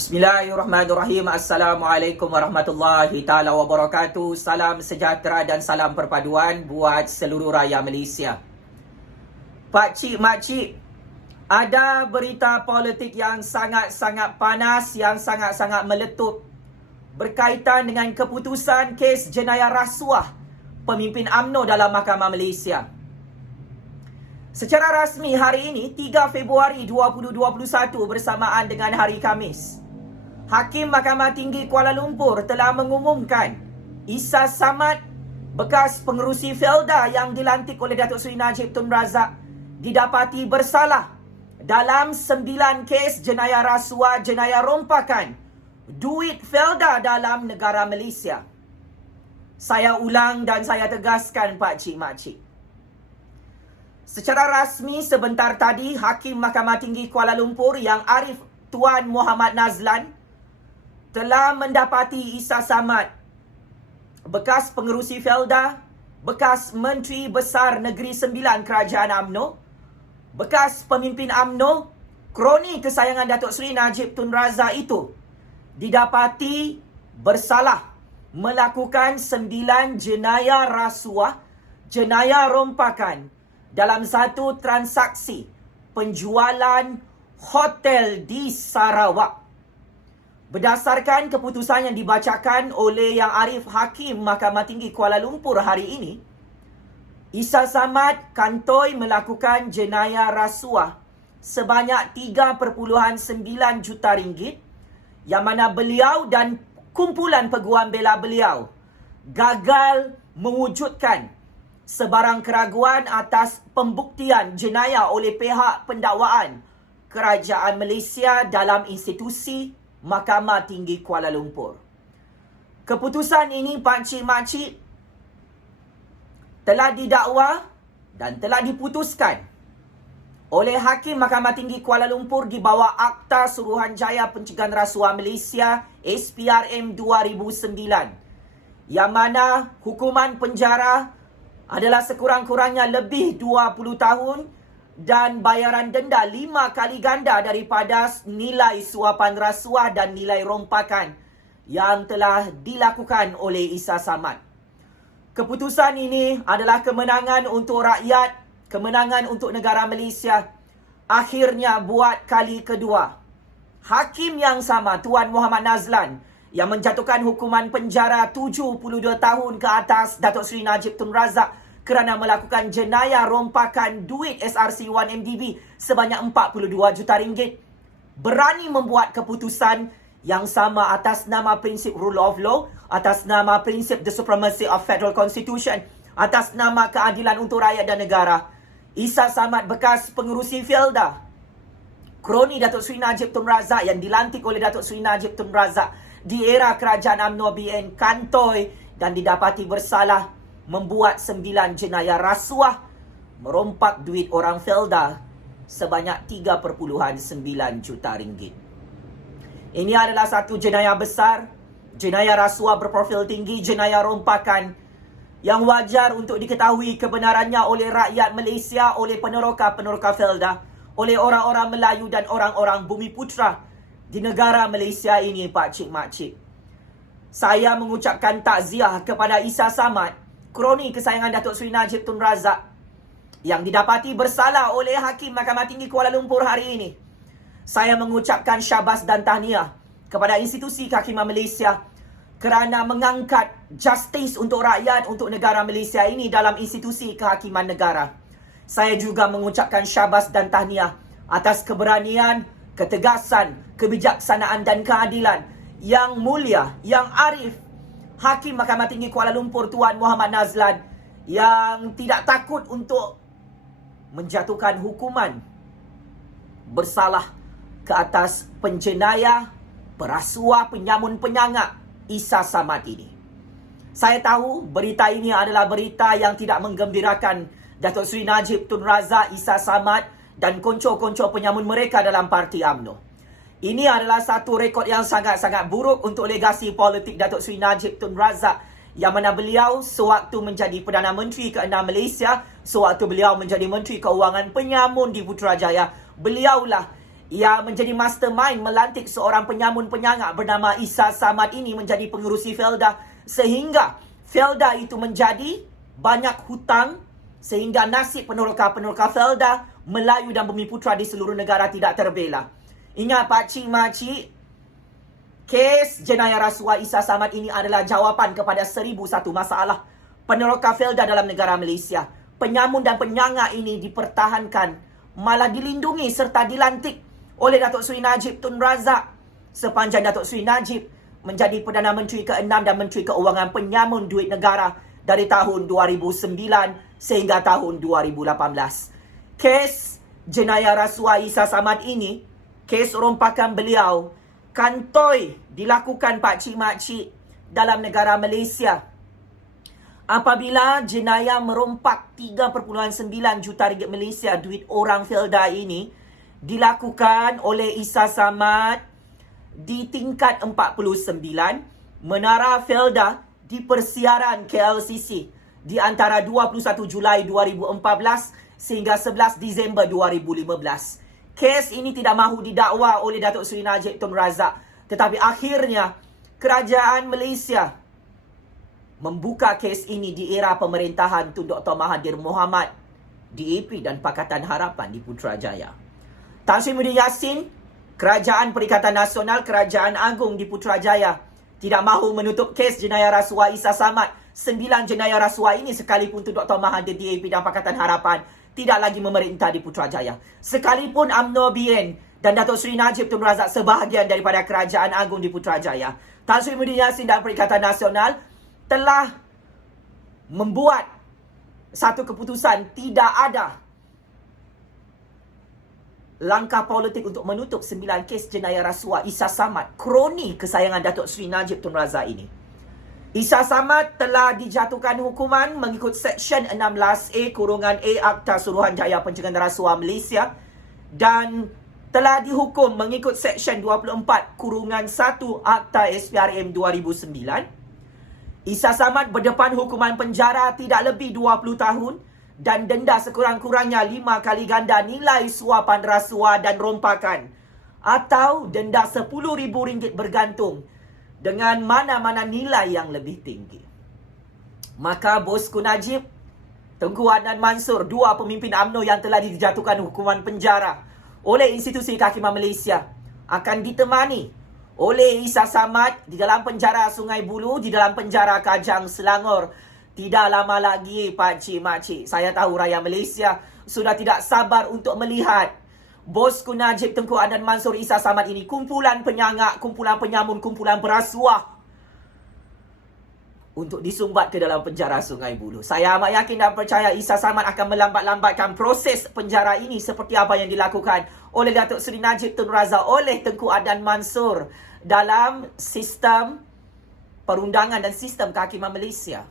Bismillahirrahmanirrahim. Assalamualaikum warahmatullahi taala wabarakatuh. Salam sejahtera dan salam perpaduan buat seluruh rakyat Malaysia. Pak cik, mak cik, ada berita politik yang sangat-sangat panas, yang sangat-sangat meletup berkaitan dengan keputusan kes jenayah rasuah pemimpin UMNO dalam Mahkamah Malaysia. Secara rasmi hari ini 3 Februari 2021 bersamaan dengan hari Khamis, Hakim Mahkamah Tinggi Kuala Lumpur telah mengumumkan Isa Samad, bekas pengerusi Felda yang dilantik oleh Datuk Seri Najib Tun Razak, didapati bersalah dalam 9 kes jenayah rasuah, jenayah rompakan duit Felda dalam negara Malaysia. Saya ulang dan saya tegaskan, Pak Cik, Mak Cik. Secara rasmi sebentar tadi, Hakim Mahkamah Tinggi Kuala Lumpur yang Arif Tuan Muhammad Nazlan telah mendapati Isa Samad, bekas pengerusi Felda, bekas Menteri Besar Negeri Sembilan Kerajaan UMNO, bekas pemimpin UMNO, kroni kesayangan Datuk Seri Najib Tun Razak itu, didapati bersalah melakukan 9 jenayah rasuah, jenayah rompakan dalam satu transaksi penjualan hotel di Sarawak. Berdasarkan keputusan yang dibacakan oleh Yang Arif Hakim Mahkamah Tinggi Kuala Lumpur hari ini, Isa Samad kantoi melakukan jenayah rasuah sebanyak 3.9 juta ringgit, yang mana beliau dan kumpulan peguam bela beliau gagal mewujudkan sebarang keraguan atas pembuktian jenayah oleh pihak pendakwaan Kerajaan Malaysia dalam institusi Mahkamah Tinggi Kuala Lumpur. Keputusan ini, Pak Cik, Mak Cik, telah didakwa dan telah diputuskan oleh Hakim Mahkamah Tinggi Kuala Lumpur di bawah Akta Suruhanjaya Pencegahan Rasuah Malaysia SPRM 2009, yang mana hukuman penjara adalah sekurang-kurangnya lebih 20 tahun dan bayaran denda 5 kali ganda daripada nilai suapan rasuah dan nilai rompakan yang telah dilakukan oleh Isa Samad. Keputusan ini adalah kemenangan untuk rakyat, kemenangan untuk negara Malaysia. Akhirnya buat kali kedua, Hakim yang sama, Tuan Muhammad Nazlan, yang menjatuhkan hukuman penjara 72 tahun ke atas Datuk Seri Najib Tun Razak kerana melakukan jenayah rompakan duit SRC1MDB sebanyak 42 juta ringgit, berani membuat keputusan yang sama atas nama prinsip rule of law, atas nama prinsip the supremacy of federal constitution, atas nama keadilan untuk rakyat dan negara. Isa Samad, bekas pengerusi Felda, kroni Datuk Seri Najib Tun Razak yang dilantik oleh Datuk Seri Najib Tun Razak di era kerajaan UMNO BN, kantoi dan didapati bersalah membuat 9 jenayah rasuah merompak duit orang Felda sebanyak 3.9 juta ringgit. Ini adalah satu jenayah besar, jenayah rasuah berprofil tinggi, jenayah rompakan yang wajar untuk diketahui kebenarannya oleh rakyat Malaysia, oleh peneroka-peneroka Felda, oleh orang-orang Melayu dan orang-orang Bumi Putra di negara Malaysia ini, Pak Cik, Mak Cik. Saya mengucapkan takziah kepada Isa Samad, kroni kesayangan Datuk Seri Najib Tun Razak, yang didapati bersalah oleh Hakim Mahkamah Tinggi Kuala Lumpur hari ini. Saya mengucapkan syabas dan tahniah kepada institusi kehakiman Malaysia kerana mengangkat justice untuk rakyat, untuk negara Malaysia ini dalam institusi kehakiman negara. Saya juga mengucapkan syabas dan tahniah atas keberanian, ketegasan, kebijaksanaan dan keadilan yang mulia, yang arif Hakim Mahkamah Tinggi Kuala Lumpur Tuan Muhammad Nazlan, yang tidak takut untuk menjatuhkan hukuman bersalah ke atas penjenayah, perasuah, penyamun penyangak Isa Samad ini. Saya tahu berita ini adalah berita yang tidak menggembirakan Datuk Seri Najib Tun Razak, Isa Samad dan konco-konco penyamun mereka dalam parti UMNO. Ini adalah satu rekod yang sangat-sangat buruk untuk legasi politik Datuk Seri Najib Tun Razak, yang mana beliau sewaktu menjadi Perdana Menteri ke-6 Malaysia, sewaktu beliau menjadi Menteri Keuangan penyamun di Putrajaya, beliaulah Ia menjadi mastermind melantik seorang penyamun penyangak bernama Isa Samad ini menjadi pengerusi Felda, sehingga Felda itu menjadi banyak hutang, sehingga nasib peneroka-peneroka Felda, Melayu dan Bumiputera di seluruh negara tidak terbela. Ingat pakcik-makcik, kes jenayah rasuah Isa Samad ini adalah jawapan kepada 1001 masalah peneroka Felda dalam negara Malaysia. Penyamun dan penyangak ini dipertahankan, malah dilindungi serta dilantik oleh Datuk Seri Najib Tun Razak sepanjang Datuk Seri Najib menjadi Perdana Menteri ke-6 dan Menteri Keuangan penyamun duit negara dari tahun 2009 sehingga tahun 2018. Kes jenayah rasuah Isa Samad ini, kes rompakan beliau, kantoi dilakukan pakcik-makcik dalam negara Malaysia. Apabila jenayah merompak 3.9 juta ringgit Malaysia duit orang Felda ini dilakukan oleh Isa Samad di tingkat 49 Menara Felda di persiaran KLCC di antara 21 Julai 2014 sehingga 11 Disember 2015. Kes ini tidak mahu didakwa oleh Datuk Seri Najib Tun Razak, tetapi akhirnya kerajaan Malaysia membuka kes ini di era pemerintahan Tun Dr. Mahathir Mohamad, DAP dan Pakatan Harapan di Putrajaya. Tan Sri Muhyiddin Yassin, Kerajaan Perikatan Nasional, Kerajaan Agung di Putrajaya tidak mahu menutup kes jenayah rasuah Isa Samad. 9 jenayah rasuah ini sekalipun Tun Dr. Mahathir, DAP dan Pakatan Harapan tidak lagi memerintah di Putrajaya. Sekalipun UMNO BN dan Datuk Seri Najib Tun Razak sebahagian daripada Kerajaan Agung di Putrajaya, Tan Sri Muhyiddin Yassin dan Perikatan Nasional telah membuat satu keputusan tidak ada langkah politik untuk menutup 9 kes jenayah rasuah Isa Samad, kroni kesayangan Datuk Seri Najib Tun Razak ini. Isa Samad telah dijatuhkan hukuman mengikut Seksyen 16A-A Akta Suruhanjaya Pencegahan Rasuah Malaysia dan telah dihukum mengikut Seksyen 24-1 Akta SPRM 2009. Isa Samad berdepan hukuman penjara tidak lebih 20 tahun dan denda sekurang-kurangnya 5 kali ganda nilai suapan rasuah dan rompakan, atau denda RM10,000 bergantung dengan mana-mana nilai yang lebih tinggi. Maka bosku Najib, Tengku Adnan Mansur, dua pemimpin UMNO yang telah dijatuhkan hukuman penjara oleh institusi kehakiman Malaysia, akan ditemani oleh Isa Samad di dalam penjara Sungai Buloh, di dalam penjara Kajang Selangor. Tidak lama lagi pakcik-makcik, saya tahu rakyat Malaysia sudah tidak sabar untuk melihat bosku Najib Tengku Adnan Mansur Isa Samad ini, kumpulan penyangak, kumpulan penyamun, kumpulan berasuah, untuk disumbat ke dalam penjara Sungai Buloh. Saya amat yakin dan percaya Isa Samad akan melambat-lambatkan proses penjara ini seperti apa yang dilakukan oleh Datuk Seri Najib Tun Razak oleh Tengku Adnan Mansur dalam sistem perundangan dan sistem kehakiman Malaysia.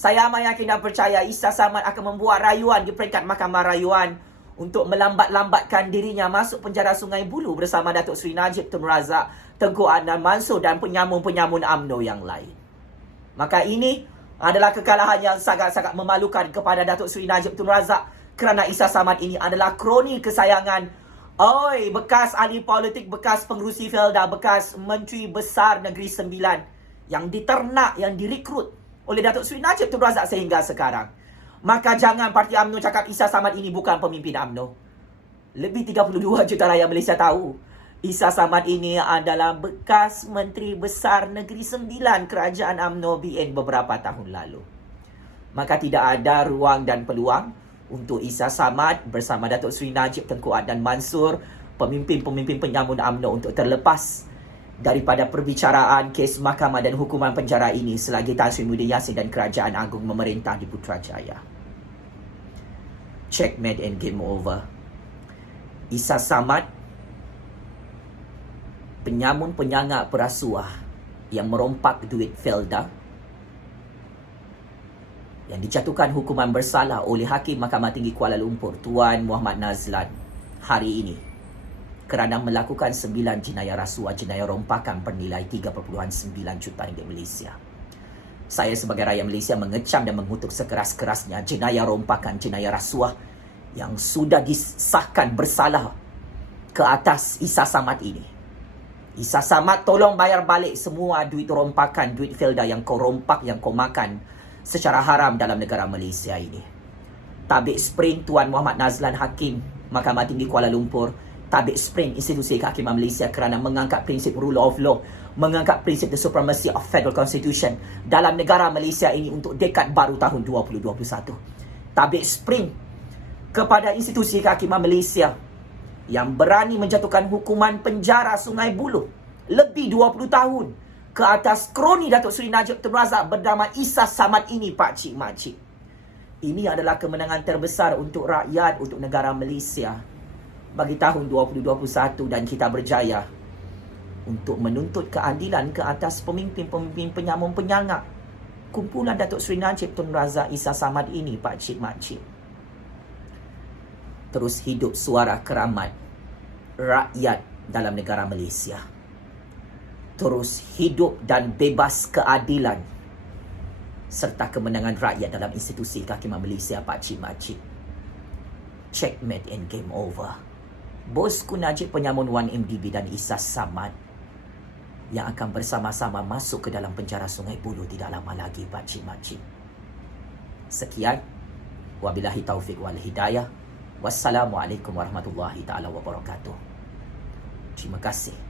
Saya amat yakin dan percaya Isa Samad akan membuat rayuan di peringkat Mahkamah Rayuan untuk melambat-lambatkan dirinya masuk penjara Sungai Buloh bersama Datuk Seri Najib Tun Razak, Tengku Adnan Mansur dan penyamun-penyamun UMNO yang lain. Maka ini adalah kekalahan yang sangat-sangat memalukan kepada Datuk Seri Najib Tun Razak, kerana Isa Samad ini adalah kroni kesayangan bekas ahli politik, bekas pengerusi Felda, bekas Menteri Besar Negeri Sembilan yang diternak, yang direkrut oleh Datuk Seri Najib Tun Razak sehingga sekarang. Maka jangan parti UMNO cakap Isa Samad ini bukan pemimpin UMNO. Lebih 32 juta rakyat Malaysia tahu Isa Samad ini adalah bekas Menteri Besar Negeri Sembilan Kerajaan UMNO BN beberapa tahun lalu. Maka tidak ada ruang dan peluang untuk Isa Samad bersama Datuk Seri Najib Tengku Adnan Mansur, pemimpin-pemimpin penyamun UMNO, untuk terlepas daripada perbicaraan kes mahkamah dan hukuman penjara ini selagi Tan Sri Muhyiddin Yassin dan Kerajaan Agung memerintah di Putrajaya. Checkmate and game over. Isa Samad, penyamun penyangak perasuah yang merompak duit Felda, yang dijatuhkan hukuman bersalah oleh Hakim Mahkamah Tinggi Kuala Lumpur Tuan Muhammad Nazlan hari ini kerana melakukan 9 jenayah rasuah, jenayah rompakan bernilai 3.9 juta ringgit Malaysia. Saya sebagai rakyat Malaysia mengecam dan mengutuk sekeras-kerasnya jenayah rompakan, jenayah rasuah yang sudah disahkan bersalah ke atas Isa Samad ini. Isa Samad, tolong bayar balik semua duit rompakan, duit Felda yang kau rompak, yang kau makan secara haram dalam negara Malaysia ini. Tabik sprint Tuan Muhammad Nazlan Hakim, Mahkamah Tinggi Kuala Lumpur. Tabik sprint institusi kehakiman Malaysia kerana mengangkat prinsip rule of law, mengangkat prinsip the supremacy of federal constitution dalam negara Malaysia ini untuk dekad baru tahun 2021. Tabik sprint kepada institusi kehakiman Malaysia yang berani menjatuhkan hukuman penjara Sungai Buloh lebih 20 tahun ke atas kroni Datuk Seri Najib Tun Razak bernama Isa Samad ini, Pak Cik Makcik. Ini adalah kemenangan terbesar untuk rakyat, untuk negara Malaysia bagi tahun 2021, dan kita berjaya untuk menuntut keadilan ke atas pemimpin-pemimpin penyamun penyangak kumpulan Datuk Seri Najib Tun Razak Isa Samad ini, Pak Cik Makcik. Terus hidup suara keramat rakyat dalam negara Malaysia. Terus hidup dan bebas keadilan serta kemenangan rakyat dalam institusi kehakiman Malaysia, Pak Cik Makcik. Checkmate and game over. Bosku Najib Penyamun 1MDB dan Isa Samad yang akan bersama-sama masuk ke dalam penjara Sungai Buloh tidak lama lagi, Pak Cik Makcik. Sekian. Wabillahi taufiq wal hidayah. Wassalamualaikum warahmatullahi taala wabarakatuh. Terima kasih.